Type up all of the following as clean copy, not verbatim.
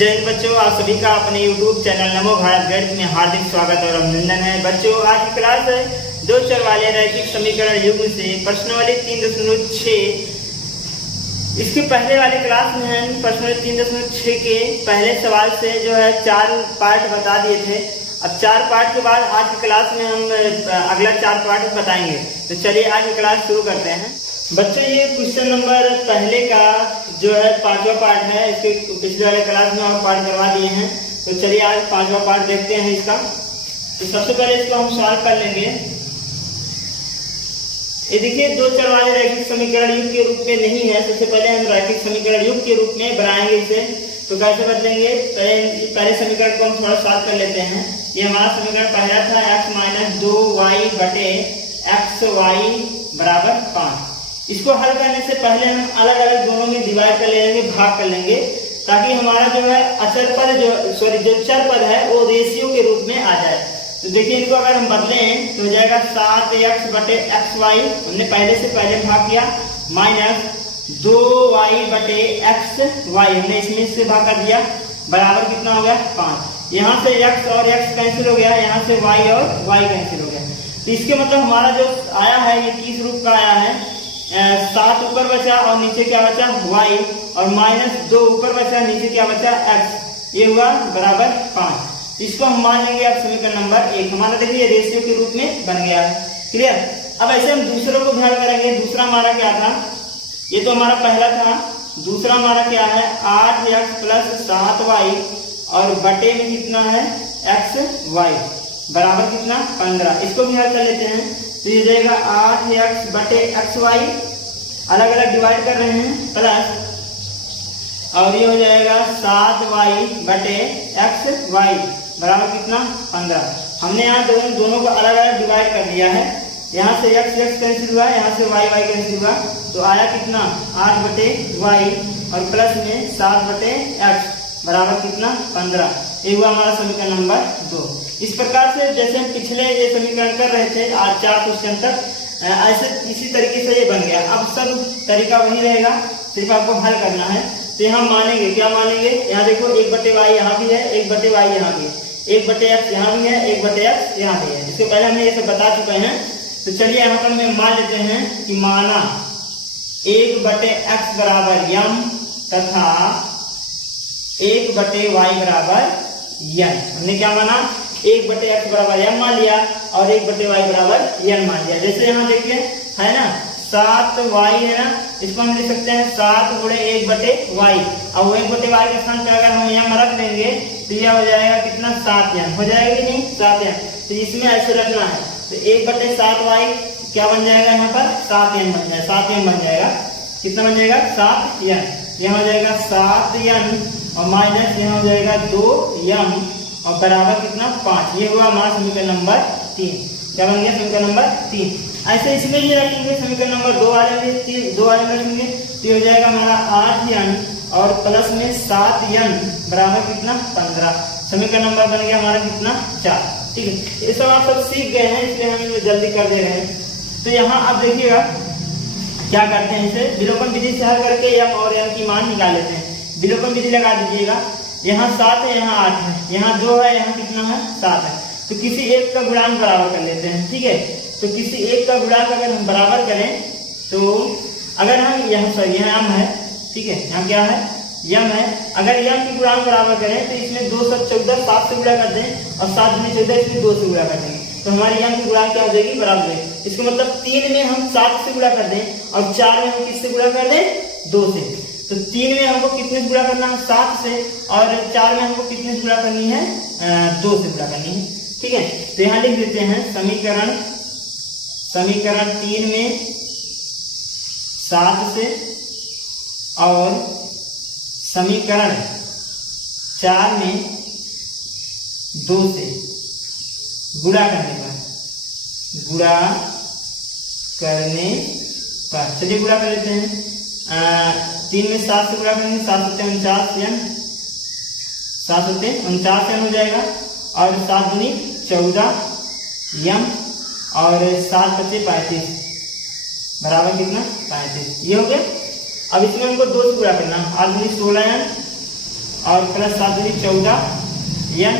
जय हिंद बच्चों, आप सभी का अपने YouTube चैनल नमो भारत गणित में हार्दिक स्वागत और अभिनंदन है। बच्चों, आज की क्लास है दो चर वाले रैखिक समीकरण युग्म से प्रश्नावली 3.6। इसके पहले वाले क्लास में हम प्रश्नावली 3.6 के पहले सवाल से जो है 4 पार्ट बता दिए थे। अब 4 पार्ट के बाद आज की क्लास में हम अगला 4 पार्ट बताएंगे। तो चलिए आज की क्लास शुरू करते हैं। बच्चों, ये क्वेश्चन नंबर पहले का जो है 5वां पार्ट है। इसके पिछले वाले क्लास में और पार्ट करवा दिए हैं। तो चलिए आज 5वां पार्ट देखते हैं इसका। तो सबसे पहले इसको हम सॉल्व कर लेंगे। ये देखिए, दो चर वाले रैखिक समीकरण युग्म के रूप में नहीं है। सबसे पहले हम रैखिक समीकरण युग्म के रूप में बनाएंगे इसे। तो कैसे बदलेंगे? पहले समीकरण को हम थोड़ा सॉल्व कर लेते हैं। ये हमारा समीकरण पहला था x - 2y बटे xy बराबर 5। इसको हल करने से पहले हम अलग अलग दोनों में डिवाइड कर लेंगे, भाग कर लेंगे, ताकि हमारा जो है अचर पद जो चर पद है वो रेशियो के रूप में आ जाए। तो देखिए, इनको अगर हम बदलें तो हो जाएगा 7x बटे xy, हमने पहले से पहले भाग किया, माइनस 2y बटे xy, हमने इसमें से भाग कर दिया, बराबर कितना हो गया 5। यहाँ से x और x कैंसिल हो गया, यहाँ से y और y कैंसिल हो गया। तो इसके मतलब हमारा जो आया है ये किस रूप का आया है? 7 ऊपर बचा और नीचे क्या बचा y, और -2 ऊपर बचा, नीचे क्या बचा x। ये हुआ बराबर 5। इसको हम मान लेंगे अब समीकरण नंबर 1। हमारा देखिए रेशियो के रूप में बन गया है। क्लियर? अब ऐसे हम दूसरों को ध्यान करेंगे। दूसरा हमारा क्या था? ये तो हमारा पहला था। दूसरा हमारा क्या है? 8x + 7y और बटे में कितना है xy बराबर कितना 15। इसको भी हल कर लेते हैं। तो ये जाएगा 8x बटे xy, अलग अलग डिवाइड कर रहे हैं, प्लस, और ये हो जाएगा 7y बटे xy बराबर कितना 15। हमने यहाँ दोनों को अलग अलग डिवाइड कर दिया है। यहाँ से x कैंसिल हुआ, यहाँ से y कैंसिल हुआ, तो आया कितना 8 बटे y और प्लस में 7 बटे x बराबर कितना 15। ये हुआ हमारा समीकरण नंबर 2। इस प्रकार से जैसे हम पिछले ये समीकरण कर रहे थे आज 4 क्वेश्चन तक, ऐसे इसी तरीके से ये बन गया। अब सब तरीका वही रहेगा, सिर्फ आपको हल करना है। तो यहाँ मानेंगे, क्या मानेंगे? यहाँ देखो 1 बटे y यहाँ भी है, 1 बटे y यहाँ भी है, 1 बटे x यहाँ भी है, 1 बटे x यहाँ भी है। इसके पहले हमने ये सब बता चुके हैं। तो चलिए यहाँ पर मैं मान लेते हैं कि माना 1 बटे x बराबर m तथा 1 बटे y बराबर n। हमने क्या माना? 1 बटे x बराबर m मान लिया और 1 बटे y बराबर n मान लिया। जैसे यहाँ देखिए है ना, 7y है ना, इसको हम लिख सकते हैं 7 गुणे 1 बटे y। अब 1 बटे y के स्थान पर अगर हम यहाँ रख देंगे तो यह हो जाएगा कितना 7n हो जाएगा कि नहीं 7n। तो इसमें ऐसे रखना है। तो 1 बटे 7y क्या बन जाएगा? यहाँ पर 7n बन जाएगा, 7n बन जाएगा। कितना बन जाएगा? 7n। यहाँ हो जाएगा 7n और माइनस यहाँ हो जाएगा 2m और बराबर कितना 5। ये हुआ हमारा समीकरण नंबर 3। क्या बन गया? समीकरण नंबर 3। ऐसे इसमें ये रखेंगे समीकरण नंबर 2 वाले में, 2 वाले में रखेंगे तो ये हो जाएगा हमारा 8n और प्लस में 7n बराबर कितना 15। समीकरण नंबर बन गया हमारा कितना 4। ठीक है, ये सब आप सब सीख गए हैं, इसलिए हम जल्दी कर दे रहे हैं। तो यहाँ आप देखिएगा क्या करते हैं, इसे विलोपन विधि से हल करके m और n की मान निकाल लेते हैं। विलोपन विधि लगा दीजिएगा। यहाँ 7 है, यहाँ 8 है, यहाँ 2 है, यहाँ कितना है 7 है। तो किसी एक का गुणांक बराबर कर लेते हैं। ठीक है, तो किसी एक का गुणांक अगर हम बराबर करें तो अगर हम यहाँ यहाँ m है, ठीक है, यहाँ क्या है m है, अगर m की गुणांक बराबर करें तो इसमें 2 7 14 7 से गुणा कर दें और 7 दूनी 14 इसमें 2 से गुणा कर देंगे तो हमारी m की गुणांक क्या हो जाएगी? बराबर है। इसका मतलब 3 में हम 7 से गुणा कर दें और 4 में हम किससे गुणा कर दें? 2 से। तो 3 में हमको कितने से गुणा करना है? 7 से, और 4 में हमको कितने से गुणा करनी है? 2 से गुणा करनी है। ठीक है, तो यहाँ लिख देते हैं समीकरण 3 में 7 से और समीकरण 4 में 2 से गुणा करने पर चलिए गुणा कर लेते हैं। 3 में 7 से गुणा करेंगे, 7 होते 49n, 7 होते 49n हो जाएगा और 7 दूनी 14m और 7 बचे 35 बराबर कितना 35। ये हो गया। अब इसमें हमको 2 से गुणा करना, 8 दूनी 16n और प्लस 7 दूनी 14 n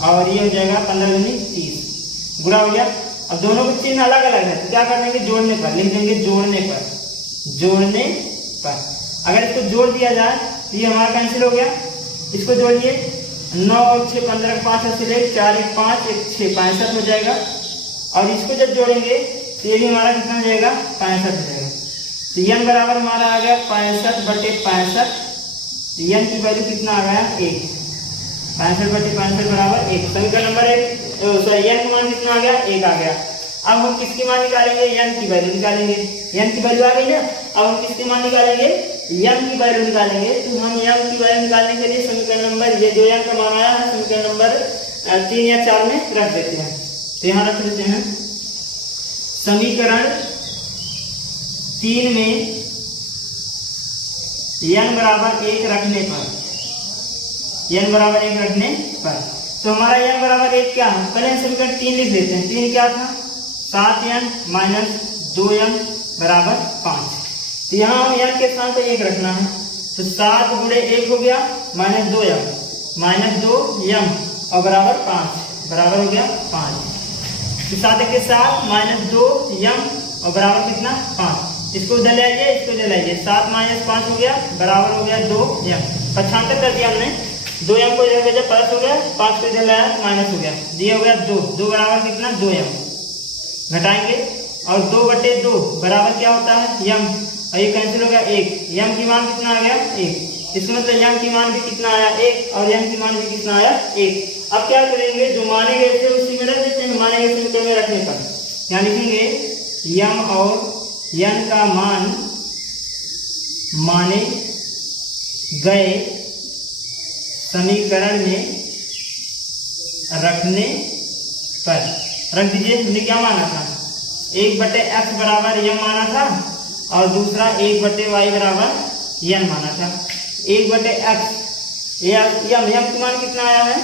और ये हो जाएगा 15 दूनी 30 गुणा हो गया। अब दोनों के चिन्ह अलग अलग है तो क्या कर देंगे, जोड़ने पर लिख देंगे, जोड़ने पर अगर इसको जोड़ दिया जाए तो ये हमारा कैंसिल हो गया। इसको जोड़िए, 9 और 6 15 5 ऐसे 4 1 5 1 6 65 हो जाएगा। और इसको जब जोड़ेंगे तो ये भी हमारा कितना हो जाएगा, 65 हो जाएगा। तो n बराबर हमारा आ गया 65/65। n की वैल्यू कितना आ गया, 1। 65/65 बराबर 1। समीकरण नंबर 1 सॉरी n का मान कितना आ गया, 1 आ गया। अब हम किसकी मान निकालेंगे, n की वैल्यू निकालेंगे। n की वैल्यू आ गई ना, अब हम किसकी मान निकालेंगे, m की वैल्यू निकालेंगे। तो हम m की वैल्यू निकालने के लिए समीकरण नंबर ये जो m का मान आया है समीकरण नंबर 3 या 4 में रख देते हैं। तो यहाँ रख देते हैं समीकरण 3 में n बराबर 1 रखने पर तो हमारा n बराबर 1 क्या है, पहले हम समीकरण 3 लिख देते हैं। 3 क्या था, 7n - 2m बराबर 5। तो यहाँ हम n के स्थान पर 1 रखना है तो 7 × 1 हो गया -2m और बराबर 5 बराबर हो गया 5। तो 7 के साथ -2m और बराबर कितना, 5। इसको उधर ले आइए, इसको ले लाइए, 7 - 5 हो गया बराबर हो गया 2m। 75 कर दिया हमने, 2m को इधर भेजा प्लस हो गया, 5 को इधर लाया माइनस हो गया, ये हो गया 2 बराबर कितना 2m। घटाएंगे और 2/2 बराबर क्या होता है, m और ये कैंसिल हो गया 1। m की मान कितना आ गया, 1। इसका मतलब m की मान भी कितना आया, 1 और m की मान भी कितना आया, 1। अब क्या करेंगे, जो माने गए थे उसी में रख देते हैं, माने गए समीकरण में रखने पर यहाँ लिखेंगे m और n का मान माने गए समीकरण में रखने पर रख दीजिए। हमने क्या माना था, 1/x बराबर m माना था और दूसरा 1/y बराबर n माना था। 1/x m की मान कितना आया है,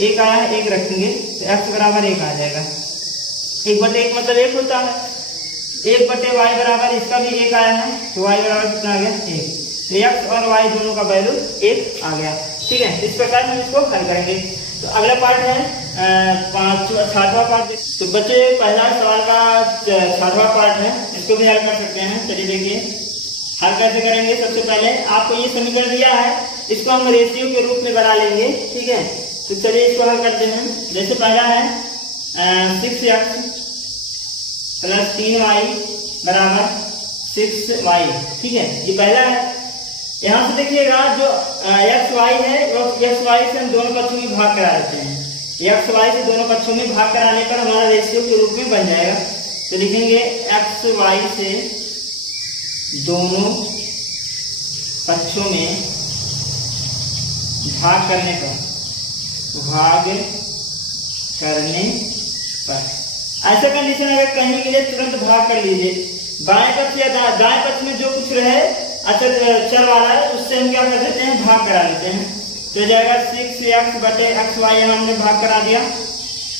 1 आया है, 1 रखेंगे तो x बराबर 1 आ जाएगा। 1/1 मतलब 1 होता है। 1/y बराबर इसका भी 1 आया है तो y बराबर कितना आ गया, 1। तो x और y दोनों का वैल्यू 1 आ गया। ठीक है, इस प्रकार हम इसको हल करेंगे। तो अगला पार्ट है 60वां पार्ट। तो बच्चे पहला सवाल का 60वां पार्ट है, इसको भी हल कर सकते हैं। चलिए देखिए हल कैसे करेंगे। सबसे पहले आपको ये समीकरण दिया है, इसको हम रेशियो के रूप में बना लेंगे। ठीक है, तो चलिए इसको हल करते हैं। जैसे पहला है 6x + 3y बराबर 6y। ठीक है, ये पहला है। यहाँ से देखिएगा जो xy है xy से हम दोनों पक्षों में भाग करा देते हैं। xy से दोनों पक्षों में भाग कराने पर हमारा रेशियो के रूप में बन जाएगा। तो लिखेंगे xy से दोनों पक्षों में भाग करने पर ऐसा कंडीशन अगर कहीं के लिए तुरंत भाग कर लीजिए। बाएं पक्ष या दाएं पक्ष में जो कुछ रहे चर वाला है उससे हम क्या कर देते हैं, भाग करा लेते हैं। तो जाएगा 6x/xy यहाँ हमने भाग करा दिया,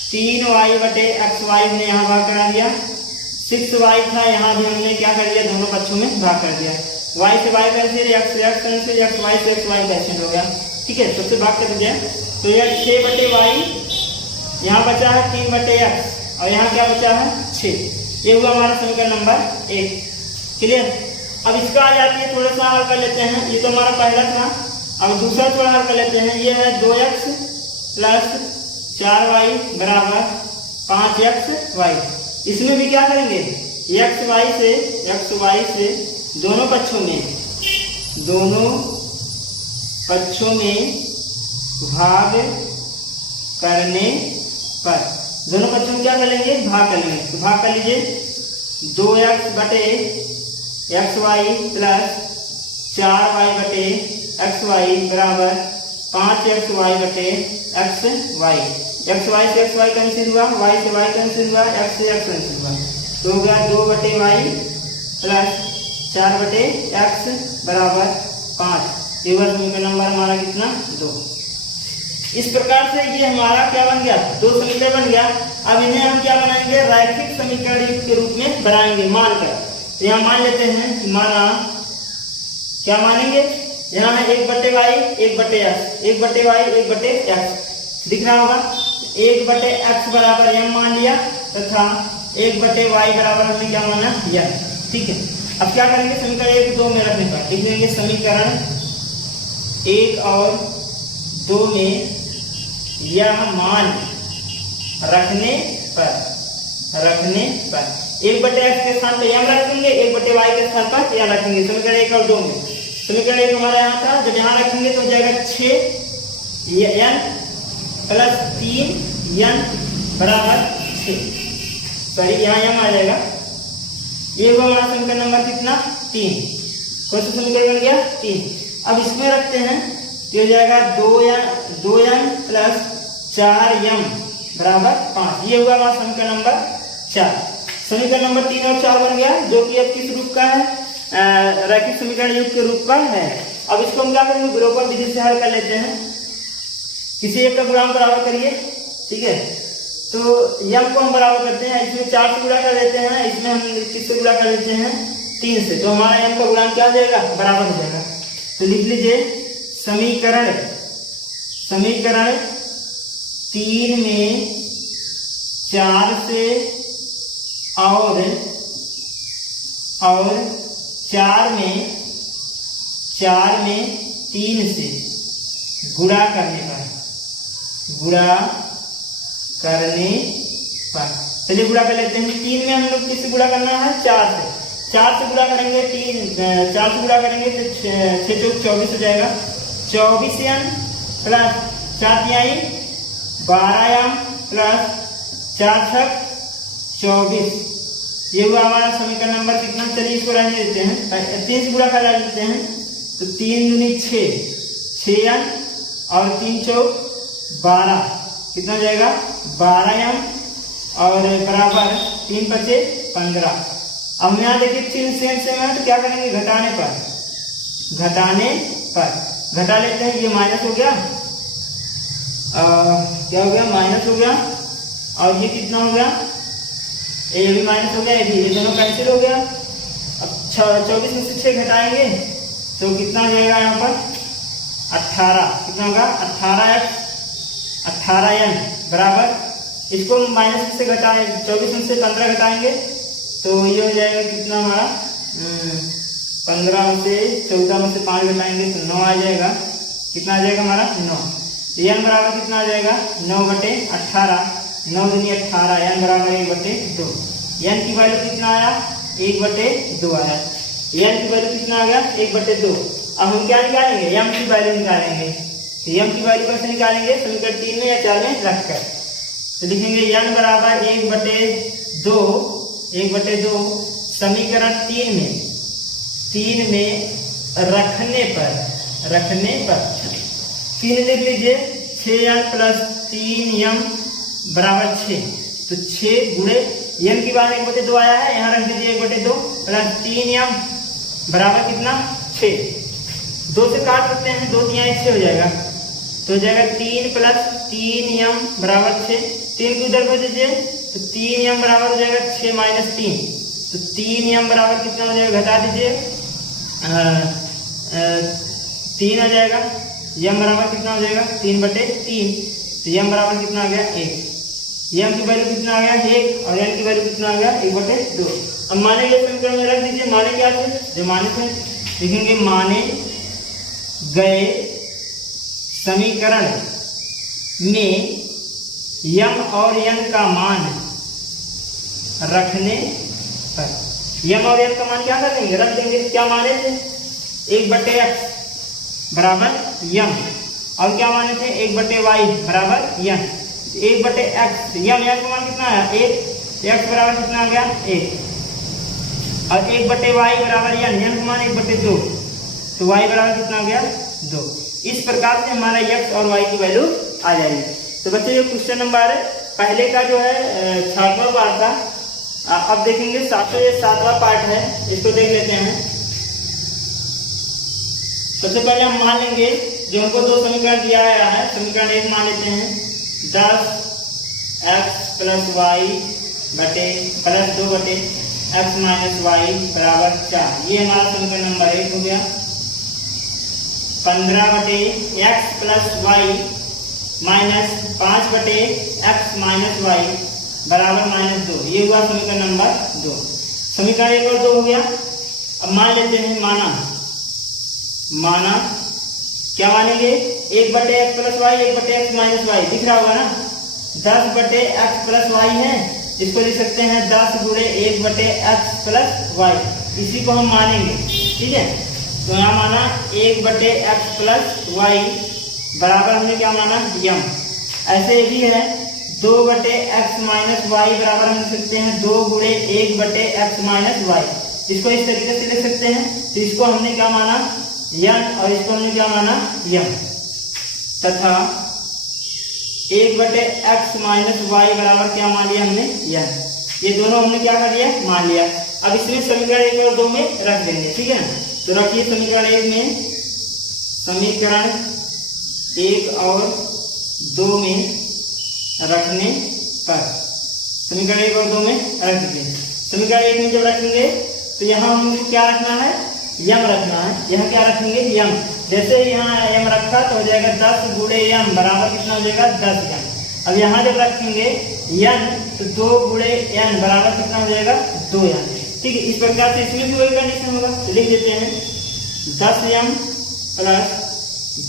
3y/xy हमने यहाँ भाग करा दिया, 6y था यहाँ भी हमने क्या कर दिया, दोनों पक्षों में भाग कर दिया। y से y कैंसिल, x से x कैंसिल, xy से xy कैंसिल हो गया। ठीक है, सबसे भाग कर दीजिए। तो यह 6/y यहाँ बचा है 3/x और यहाँ क्या बचा है 6। ये हुआ हमारा समीकरण नंबर 1। क्लियर। अब इसका आ जाती है, थोड़ा सा हल कर लेते हैं। ये तो हमारा पहला था, अब दूसरा थोड़ा हल कर लेते हैं। ये है 2x + 4y बराबर 5xy। इसमें भी क्या करेंगे, xy से दोनों पक्षों में भाग करने पर दोनों पक्षों में क्या कर लेंगे, भाग कर लेंगे। तो भाग कर लीजिए, 2x/xy + 4y/xy बराबर 5xy/xy। xy से xy कैंसिल हुआ, y से y कैंसिल हुआ, x से x कैंसिल हुआ, तो हो गया 2/y + 4/x बराबर 5। ये समीकरण नंबर हमारा कितना, 2। इस प्रकार से ये हमारा क्या बन गया, 2 समीकरण बन गया। अब इन्हें हम क्या बनाएंगे, रैखिक समीकरण के रूप में बनाएंगे मानकर। तो यहाँ मान लेते हैं, माना क्या मानेंगे, यहाँ है 1/y 1/x 1/y 1/x दिख रहा होगा। 1/x बराबर m मान लिया तथा 1/y बराबर हमने क्या माना यम। ठीक है, अब क्या करेंगे समीकरण 1 2 में रखने पर लिख देंगे समीकरण 1 और 2 में यह मान रखने पर 1/x के स्थान पर यम रखेंगे, 1/y के स्थान पर यम रखेंगे समीकरण 1 और 2 में। समीकरण 1 हमारा यहाँ था, जब यहाँ रखेंगे तो हो जाएगा 6n प्लस 3n बराबर 6, सॉरी यहाँ यम आ जाएगा। ये हुआ हमारा समीकरण नंबर कितना 3। कौन सा समीकरण बन गया 3। अब इसमें रखते हैं तो हो जाएगा 2n प्लस 4m बराबर 5। ये हुआ हमारा समीकरण नंबर 4। समीकरण नंबर 3 और 4 बन गया, जो कि अब किस रूप का है, रैखिक समीकरण युक्त के रूप का है। अब इसको हम क्या करेंगे विलोपन विधि से हल कर लेते हैं। किसी एक का गुणांक बराबर करिए, ठीक है, तो यम को हम बराबर करते हैं, इसमें 4 से गुणा कर देते हैं, इसमें हम किससे गुणा कर देते हैं 3 से, तो हमारा यम का गुणांक क्या हो जाएगा बराबर हो जाएगा। तो लिख लीजिए समीकरण 3 में 4 से और 4 में 3 से गुणा करने पर चलिए गुणा कर लेते हैं। 3 में हम लोग किससे गुणा करना है 4 से गुणा करेंगे, 4 से गुणा करेंगे तो 6 चौक 24 हो जाएगा। 24n प्लस 4 तिहाई 12m प्लस 4 छक 24। ये हुआ हमारा समीकरण नंबर कितना, चलिए इसको रहने देते हैं, 3 से गुणा कर लेते हैं तो 3 दूनी 6n और 3 चौक 12 कितना हो जाएगा 12m और बराबर 3 बचे 15। अब यहाँ देखिए चिन्ह सेम है तो क्या करेंगे घटा लेते हैं। ये माइनस हो गया, क्या हो गया माइनस हो गया, और ये कितना हो गया ये भी माइनस हो गया, ये दोनों कैंसिल हो गया। अब 24 में से 6 घटाएंगे तो कितना हो जाएगा यहाँ पर 18, कितना होगा 18n बराबर, इसको माइनस से घटाएं 24 में से 15 घटाएंगे तो ये हो जाएगा कितना हमारा 15 में से 14 में से 5 घटाएंगे तो 9 आ जाएगा। कितना आ जाएगा हमारा 9। तो n बराबर कितना आ जाएगा 9/18, 9 दूनी 18, n बराबर 1/2। n की वैल्यू कितना आया 1/2 आया। n की वैल्यू कितना आ गया 1/2। अब हम क्या निकालेंगे m की वैल्यू निकालेंगे। तो m की वैल्यू कैसे निकालेंगे समीकरण 3 में या 4 में रखकर, तो लिखेंगे n बराबर 1/2 समीकरण 3 में रखने पर 3 लिख लीजिए 6n प्लस 3m बराबर 6। तो 6 गुणे m की बार 1/2 आया है, यहाँ रख दीजिए 1/2 प्लस 3m बराबर कितना 6। 2 से काट सकते हैं, 2 तिहाई 6 हो जाएगा, तो हो जाएगा 3 प्लस 3m बराबर 6। 3 को इधर भेज दीजिए तो 3m बराबर हो जाएगा 6 माइनस 3, तो 3m बराबर कितना हो जाएगा घटा दीजिए 3 आ जाएगा। m बराबर कितना हो जाएगा 3/3, तो m बराबर कितना आ गया 1। m की वैल्यू कितना आ गया 1 और n की वैल्यू कितना आ गया 1/2। अब माने गए समीकरण में रख दीजिए, माने क्या थे जो माने थे लिखेंगे माने गए समीकरण में m और n का मान रखने पर, m और n का मान क्या कर देंगे रख देंगे। क्या माने थे 1/x बराबर m और क्या माने थे 1/y बराबर n। 1/x m का मान कितना आया 1, x बराबर कितना आ गया 1 और 1/y बराबर n का मान 1/2, तो y बराबर कितना आ गया 2। इस प्रकार से हमारा x और y की वैल्यू आ जाएगी। तो बच्चे ये क्वेश्चन नंबर पहले का जो है 6वां पार्ट था, अब देखेंगे 7वां पार्ट है, इसको देख लेते हैं। सबसे पहले हम मान लेंगे जो हमको 2 समीकरण दिया गया है, समीकरण 1 मान लेते हैं 10x plus y plus 2x minus y बराबर 4। ये हमारा समीकरण नंबर 1 हो गया। 15/x plus y minus 5/x minus y बराबर -2। ये हुआ समीकरण नंबर 2। समीकरण 1 और 2 हो गया। अब मान लेते हैं माना क्या मानेंगे, 1/x plus Y 1/x minus Y दिख रहा होगा ना, 10/x प्लस वाई है, इसको लिख सकते हैं 10 गुणे 1/x प्लस वाई, इसी को हम मानेंगे। ठीक है, तो यहाँ माना 1/x प्लस वाई बराबर हमने क्या माना यम। ऐसे भी है 2/x माइनस वाई बराबर हम लिख सकते हैं 2 गुणे 1/x माइनस वाई, इसको इस तरीके से लिख सकते हैं। तो इसको हमने क्या माना यन और इसको हमने क्या माना यम, तथा 1/x माइनस वाई बराबर क्या मान लिया हमने यन। ये दोनों हमने क्या कर लिया मान लिया। अब इसमें समीकरण 1 और 2 में रख देंगे। ठीक है ना, तो रखिए समीकरण 1 में, समीकरण 1 और 2 में रखने पर समीकरण 1 और 2 में रख दीजिए। समीकरण 1 में जब रखेंगे तो यहाँ हमको क्या रखना है यम रखना है। यहाँ क्या रखेंगे यम, जैसे यहाँ यम रखा तो हो जाएगा 10 गुणे यम बराबर कितना हो जाएगा 10 यन। अब यहाँ जब रखेंगे यन तो 2 गुणे यन बराबर कितना हो जाएगा 2 यन। ठीक है, इस प्रकार से इसमें भी वही कंडीशन होगा। तो लिख देते हैं 10 यम प्लस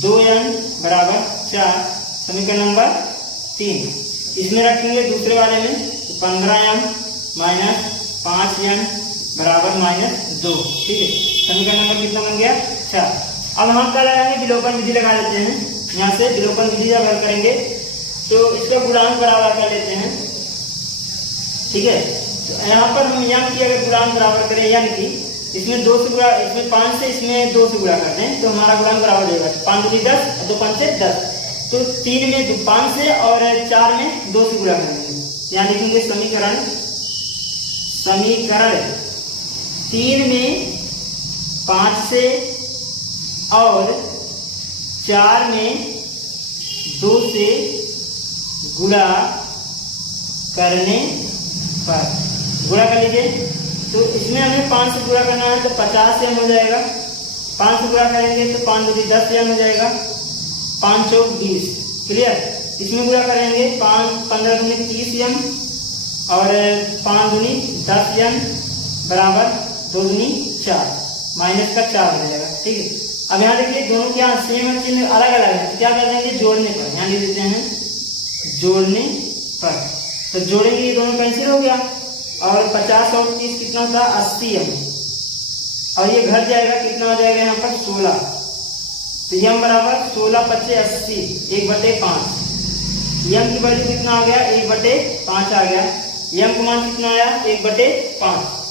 2 यन बराबर 4, समीकरण नंबर 3। इसमें रखेंगे दूसरे वाले में तो 15 यम माइनस 5 यन बराबर -2। ठीक है, समीकरण नंबर कितना बन गया 4। अब हम क्या लगाएंगे विलोपन विधि लगा लेते हैं। यहाँ से विलोपन विधि जब हल करेंगे तो इसका गुणांक बराबर कर लेते हैं। ठीक है, तो यहाँ पर हम यम की अगर गुणांक बराबर करें यम की, इसमें 2 से गुणा, इसमें 5 से इसमें 2 से गुणा करते हैं तो हमारा गुणांक बराबर हो जाएगा 5 दूनी 10 2 5 से 10। तो 3 में 5 से और 4 में 2 से गुणा करेंगे। यहाँ लिखेंगे समीकरण 3 में 5 से और 4 में 2 से गुणा करने पर, गुणा कर लीजिए। तो इसमें हमें 5 से गुणा करना है तो 50 यम हो जाएगा। 5 से गुणा करेंगे तो 5 दूनी 10 यम हो जाएगा, 5 चौक 20। क्लियर, इसमें गुणा करेंगे 15 दूनी 30 यम और 5 दूनी 10 यम बराबर 2 दूनी 4, माइनस का 4 हो जाएगा। ठीक है, अब यहाँ देखिए दोनों क्या सेम चिन्ह अलग अलग है, तो क्या कर देंगे जोड़ने पर, यहाँ लिख देते हैं जोड़ने पर। तो जोड़ेंगे ये दोनों कैंसिल हो गया और 50 और 30 कितना होता है 80 यम, और ये घट जाएगा कितना हो जाएगा यहाँ पर 16। तो यम बराबर 16 × 80 1/5। यम की वैल्यू कितना आ गया 1/5 आ गया। यम का मान कितना आया 1/5।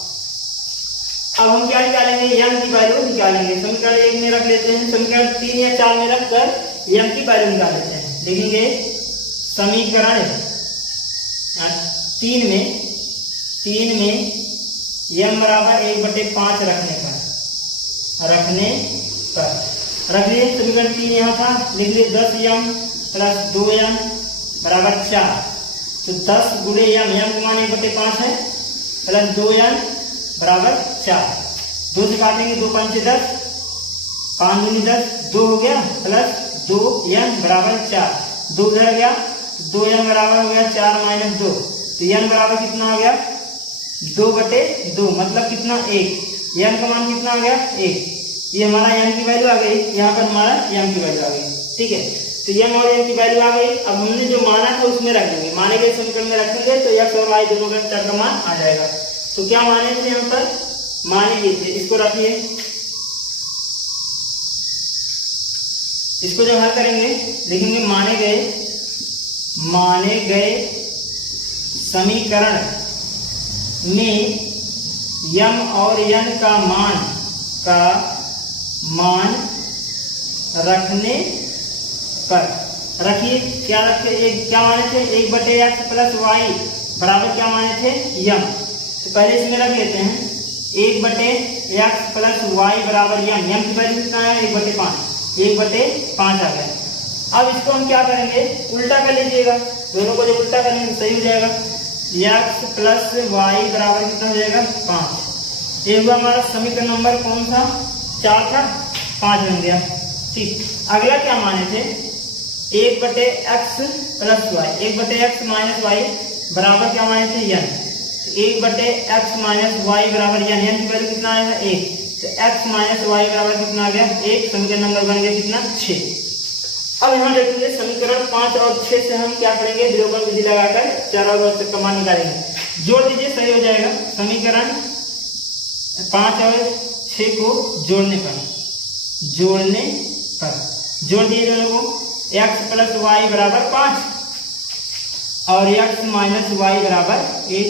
अब हम क्या निकालेंगे यम की वैल्यू निकालेंगे। समीकरण 1 में रख लेते हैं, समीकरण 3 या 4 में रखकर यम की वैल्यू निकाल लेते हैं। लिखेंगे समीकरण 3 में यम बराबर 1/5 रखने पर रख लिए। समीकरण 3 यहाँ था, लिख लिए 10 यम प्लस 2 यम बराबर 4। तो 10 गुणे यम, यम का मान 1/5 है, प्लस 2 यम बराबर 4। 2 से काटेंगे 2 5 10, 5 दूनी 10, 2 हो गया, प्लस 2 यम बराबर 4। 2 उधर गया, 2 यम बराबर हो गया 4 माइनस 2। तो यम बराबर कितना आ गया 2/2, मतलब कितना 1। यम का मान कितना आ गया 1। ये हमारा यम की वैल्यू आ गई, यहाँ पर हमारा यम की वैल्यू आ गई। ठीक है, तो यम और यम की वैल्यू आ गई। अब हमने जो माना था उसमें रख देंगे, माने गए समीकरण में रखेंगे तो x और y दोनों का चर का मान आ जाएगा। तो क्या माने थे यहाँ पर, माने ये थे, इसको रखिए। इसको जब हल करेंगे लिखेंगे माने गए समीकरण में यम और यन का मान रखने पर, रखिए क्या रखे, क्या माने थे 1/x प्लस वाई बराबर क्या माने थे यम। तो पहले इसमें रख लेते हैं 1/x प्लस वाई बराबर यम। यम की वैल्यू कितना है 1/5 आ गया। अब इसको हम क्या करेंगे उल्टा कर लीजिएगा, दोनों को जब उल्टा करेंगे तो सही हो जाएगा। x प्लस वाई बराबर कितना हो जाएगा 5। ये हुआ हमारा समीकरण नंबर कौन सा 4 था, 5 बन गया। ठीक, अगला क्या माने थे, 1/x plus Y, 1/x minus y बराबर क्या माने थे, n। 1/x माइनस वाई बराबर n, n की वैल्यू कितना आया है 1, तो x माइनस वाई बराबर कितना आ गया 1, समीकरण नंबर बन गया कितना 6। अब यहाँ देखेंगे समीकरण 5 और 6 से हम क्या करेंगे, विलोपन विधि लगाकर चर और वाचक का मान निकालेंगे। जोड़ दीजिए, सही हो जाएगा। समीकरण 5 और 6 को जोड़ने पर जोड़ दिए दोनों को, x प्लस वाई बराबर 5 और x माइनस वाई बराबर 1,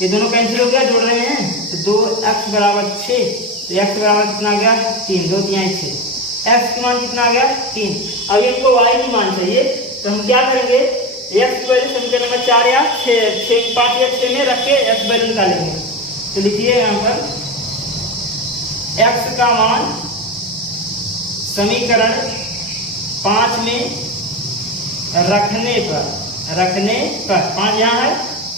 ये दोनों कैंसिल हो गया, जोड़ रहे हैं तो 2x बराबर 6, तो x बराबर कितना आ गया 3, 2 3 6, x का मान कितना आ गया 3। अब इनको y की मान चाहिए, तो हम क्या करेंगे, x की वैल्यू समीकरण नंबर 4 या 6 5 या 6 में रख के x वैल्यू निकालेंगे। तो लिखिए यहाँ पर x का मान समीकरण 5 में रखने पर 5 यहाँ है,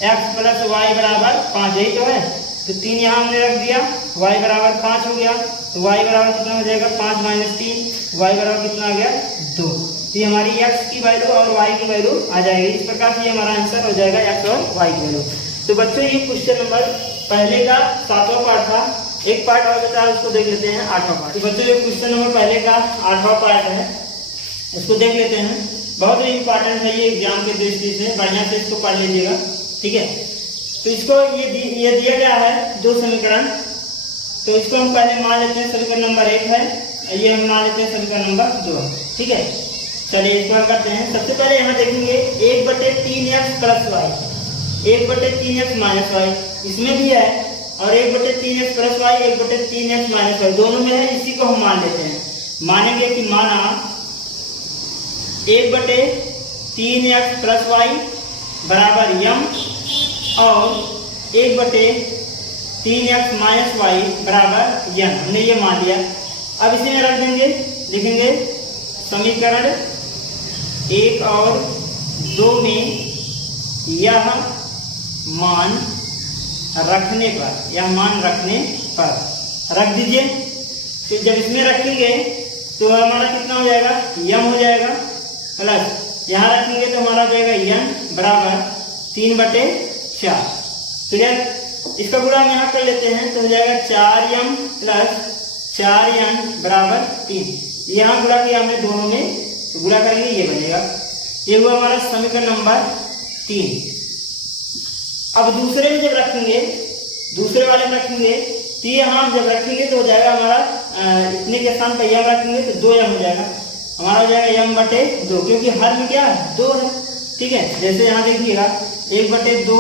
x प्लस वाई बराबर 5, यही तो है, तो 3 यहाँ हमने रख दिया, y बराबर 5 हो गया, तो y बराबर कितना हो जाएगा 5 माइनस 3, y बराबर कितना आ गया 2। तो ये हमारी x की वैल्यू और y की वैल्यू आ जाएगी। इस प्रकार से ये हमारा आंसर हो जाएगा x और y की वैल्यू। तो बच्चों ये क्वेश्चन नंबर पहले का 7वां पार्ट था, एक पार्ट और बचा उसको देख लेते हैं 8वां पार्ट। तो बच्चों ये क्वेश्चन नंबर पहले का 8वां पार्ट है, इसको देख लेते हैं। बहुत ही इंपॉर्टेंट है ये एग्जाम के दृष्टि से, बढ़िया से इसको पढ़ लीजिएगा, ठीक है। तो इसको ये दिया गया है 2 समीकरण, तो इसको हम पहले मान लेते हैं समीकरण नंबर 1 है, ये हम मान लेते हैं समीकरण नंबर 2, ठीक है। चलिए इसको हम करते हैं। सबसे पहले यहाँ देखेंगे 1/3x plus Y, 1/3x minus Y इसमें भी है, और 1/3x plus Y 1/3x minus Y दोनों में है, इसी को हम मान लेते हैं। मानेंगे कि माना 1/3x प्लस वाई बराबर m और 1/3x माइनस वाई बराबर n, हमने ये मान लिया। अब इसी में रख देंगे, लिखेंगे समीकरण 1 और 2 में यह मान रखने पर रख दीजिए। तो जब इसमें रखेंगे तो हमारा कितना हो जाएगा, m हो जाएगा, प्लस यहाँ रखेंगे तो हमारा हो जाएगा n बराबर 3/4। क्लियर, इसका गुणा हम यहाँ कर लेते हैं तो हो जाएगा 4m प्लस 4n बराबर 3। यहाँ गुणा किया हमने दोनों में, तो गुणा करेंगे ये बनेगा, ये हुआ हमारा समीकरण नंबर 3। अब दूसरे में जब रखेंगे, दूसरे वाले में रखेंगे तो यहाँ जब रखेंगे तो हो जाएगा हमारा इतने के स्थान पर m रखेंगे तो 2m हो जाएगा, हमारा हो जाएगा m/2, क्योंकि हर में क्या 2 है, ठीक है। जैसे यहाँ देखिएगा 1/2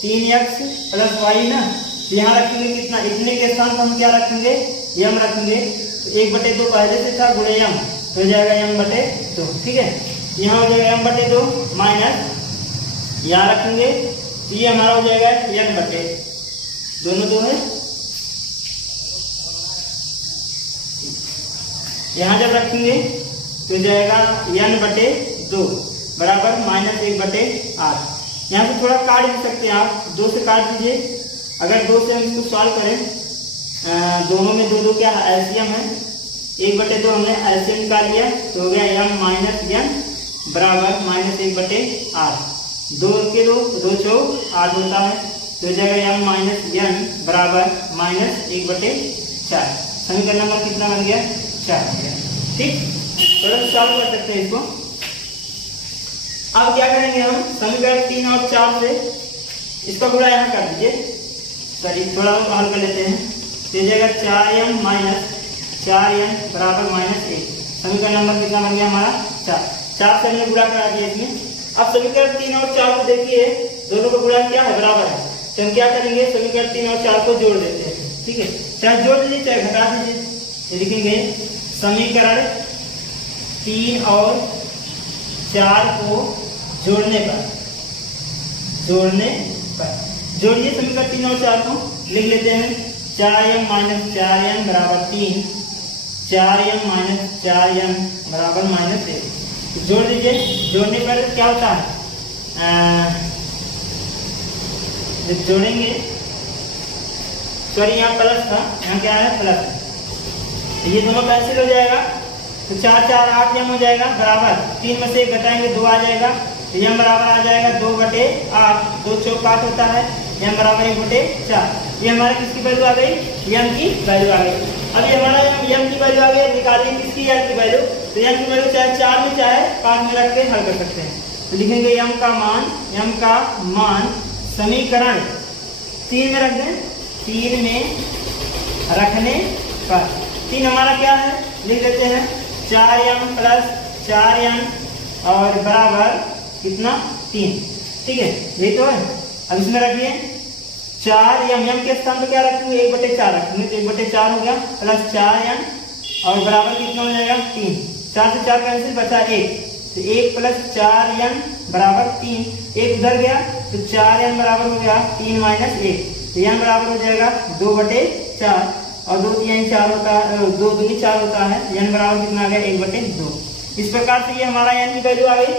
3x प्लस वाई ना, तो यहाँ रखेंगे कितना, इतने के स्थान पर हम क्या रखेंगे m रखेंगे, तो 1/2 पहले से था गुणे m, तो हो जाएगा m/2, ठीक है। यहाँ हो जाएगा m/2 माइनस यहाँ रखेंगे तो ये हमारा हो जाएगा n/, दोनों 2 है। यहाँ जब रखेंगे तो जाएगा n/2 बराबर -1/8। यहाँ से थोड़ा काट भी सकते हैं आप, 2 से काट दीजिए। अगर 2 से हम इसको सॉल्व करें, दोनों में 2 क्या एलसीएम है, 1/2 हमने एलसीएम निकाल लिया तो हो गया m माइनस n बराबर -1/8। 2 के 2 2 चौक 8 होता है, तो हो जाएगा m माइनस n बराबर -1/4। समीकरण नंबर कितना बन गया 4 हो गया, ठीक। थोड़ा सॉल्व कर सकते हैं इसको। अब क्या करेंगे हम, समीकरण 3 और 4 से इसका गुणा यहाँ कर दीजिए, सॉरी थोड़ा हल कर लेते हैं, तो हो जाएगा 4m माइनस 4n बराबर -1। समीकरण नंबर कितना बन गया हमारा 4 से हमने गुणा करा दिया इसमें। अब समीकरण 3 और 4 को देखिए, दोनों का गुणा क्या है बराबर है, तो हम क्या करेंगे समीकरण 3 और 4 को जोड़ देते हैं, ठीक है। चाहे जोड़ दीजिए चाहे घटा दीजिए, लिखेंगे समीकरण 3 और 4 को जोड़ने पर जोड़िए समीकरण 3 और 4 को, लिख लेते हैं 4m माइनस 4n बराबर 3, 4m माइनस 4n बराबर -1। जोड़ दीजिए, जोड़ने पर क्या होता है, जब जोड़ेंगे, सॉरी यहाँ प्लस था, यहाँ क्या है प्लस, ये दोनों कैंसिल हो जाएगा, तो 4 4 8 यम हो जाएगा बराबर 3 में से 1 घटाएंगे 2 आ जाएगा, तो यम बराबर आ जाएगा 2/8, 2 चौक 8 होता है, यम बराबर 1/4। ये हमारे किसकी वैल्यू आ गई, यम की वैल्यू आ गई। अभी हमारा यम की वैल्यू आ गई, निकालिए किसकी यम की वैल्यू, तो यम की वैल्यू चाहे 4 में चाहे 5 में रख के हल कर सकते हैं। तो लिखेंगे यम का मान समीकरण 3 में रख दें, 3 में रखने पर 3 हमारा क्या है, लिख देते हैं 4m प्लस 4n और बराबर कितना 3, ठीक है, यही तो है। अब इसमें रखिए 4m के स्थान पर क्या रखेंगे 1/4 रखेंगे, तो 1/4 हो गया प्लस 4n और बराबर कितना हो जाएगा 3, 4 से 4 कैंसिल बचा 1, तो 1 प्लस 4n बराबर 3, 1 उधर गया तो 4n बराबर हो गया 3 माइनस 1, तो n बराबर हो जाएगा 2/4 और 2 3 4 होता है, 2 दूनी 4 होता है, n बराबर कितना आ गया 1/2। इस प्रकार से ये हमारा n की वैल्यू आ गई,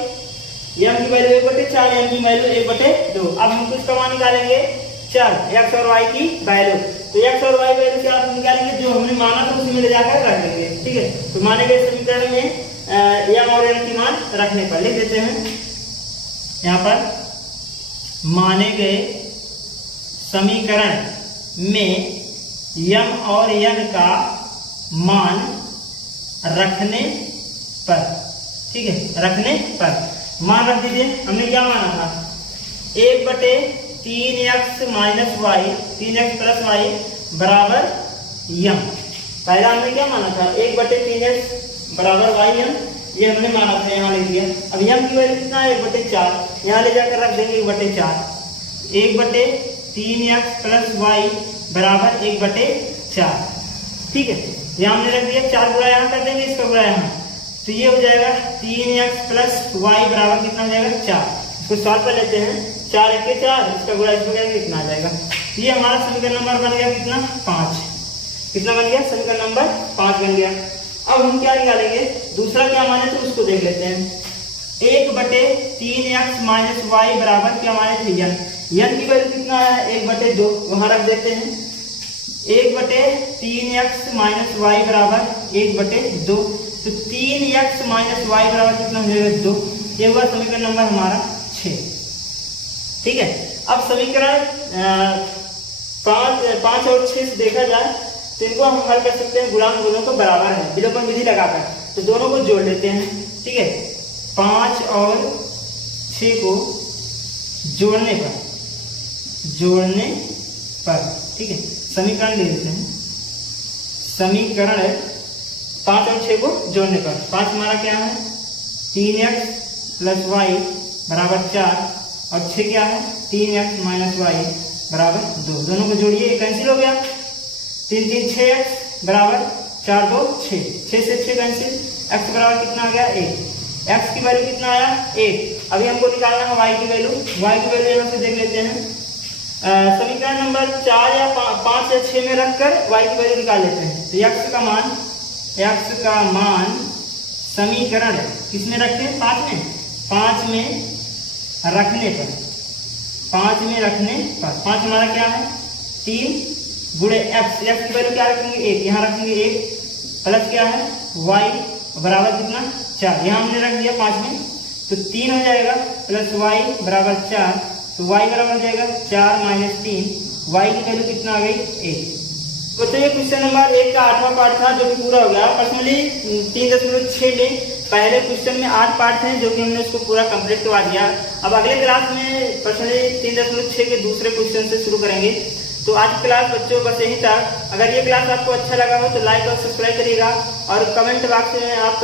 m की वैल्यू 1/4, n की वैल्यू 1/2। अब हम कुछ कमा निकालेंगे चल x और y की वैल्यू, तो x और y वैल्यू से आप निकालेंगे जो हमने माना था उसी में ले जाकर रख देंगे, ठीक है। तो माने गए समीकरण में m और n की मान रखने पर लिख देते हैं यहाँ पर माने गए समीकरण में m और n का मान रखने पर, ठीक है, रखने पर मान रख दीजिए। हमने क्या माना था 1/3x minus y, 3x plus y बराबर m। पहला हमने क्या माना था 1/3x बराबर y m, ये हमने माना था, यहाँ लिख दिया। अब m की वैल्यू कितना है 1/4, यहाँ ले जाकर रख देंगे 1/4, 1/3x प्लस y बराबर 1/4, ठीक है, यहाँ हमने रख दिया। 4 गुणा यहाँ कर देंगे, इसका गुणा यहाँ, तो ये हो जाएगा 3x प्लस y बराबर कितना हो जाएगा 4। इसको सॉल्व कर लेते हैं, 4 1 4, इसका गुणा इसमें करेंगे कितना आ जाएगा। ये हमारा समीकरण नंबर बन गया कितना 5, कितना बन गया समीकरण नंबर 5 बन गया। अब हम क्या निकालेंगे, दूसरा क्या माने तो उसको देख लेते हैं। 1/3x माइनस y बराबर क्या माने थे n, n की वैल्यू कितना है 1/2, वहां रख देते हैं 1/3x माइनस y बराबर 1/2, तो 3x माइनस y बराबर कितना हो जाएगा 2। ये हुआ समीकरण नंबर हमारा 6, ठीक है। अब समीकरण 5 और 6 से देखा जाए तो इनको हम हल कर सकते हैं, गुणांक दोनों को बराबर है विलोपन विधि लगाकर, तो दोनों को जोड़ लेते हैं, ठीक है। 5 और 6 को जोड़ने पर, ठीक है, समीकरण ले लेते हैं। समीकरण 5 और 6 को जोड़ने पर 5 हमारा क्या है 3x प्लस y बराबर 4 और 6 क्या है 3x माइनस y बराबर 2, दोनों को जोड़िए, कैंसिल हो गया, 3 3 6x बराबर 4 2 6, 6 से 6 कैंसिल, x बराबर कितना आ गया 1, x की वैल्यू कितना आया 1। अभी हमको निकालना है y की वैल्यू, y की वैल्यू यहाँ से देख लेते हैं। समीकरण नंबर 4 या 5 या 6 में रखकर y की वैल्यू निकाल लेते हैं। तो x का मान समीकरण किसमें रखते हैं 5 में रखने पर, 5 हमारा क्या है 3 गुणे x की वैल्यू क्या रखेंगे 1, यहाँ रखेंगे 1 प्लस क्या है y बराबर कितना 4, यहाँ हमने रख दिया 5 में, तो 3 हो जाएगा प्लस y बराबर 4, तो y बराबर हो जाएगा 4 माइनस 3, y की वैल्यू कितना आ गई 1। तो ये क्वेश्चन नंबर 1 का 8वां पार्ट था जो कि पूरा हो गया। पर्सनली 3.6 में पहले क्वेश्चन में 8 पार्ट थे जो कि हमने उसको पूरा कंप्लीट करवा दिया। अब अगले क्लास में पर्सनली 3.6 के दूसरे क्वेश्चन से शुरू करेंगे। तो आज की क्लास बच्चों बस यही था। अगर ये क्लास आपको अच्छा लगा हो तो लाइक और सब्सक्राइब करिएगा और कमेंट बॉक्स में आप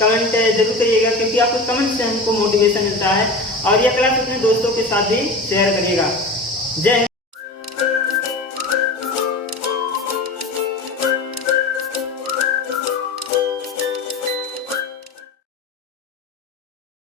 कमेंट जरूर करिएगा, क्योंकि आपके कमेंट से हमको मोटिवेशन मिलता है। और यह क्लास अपने दोस्तों के साथ भी शेयर करिएगा। जय हिंद।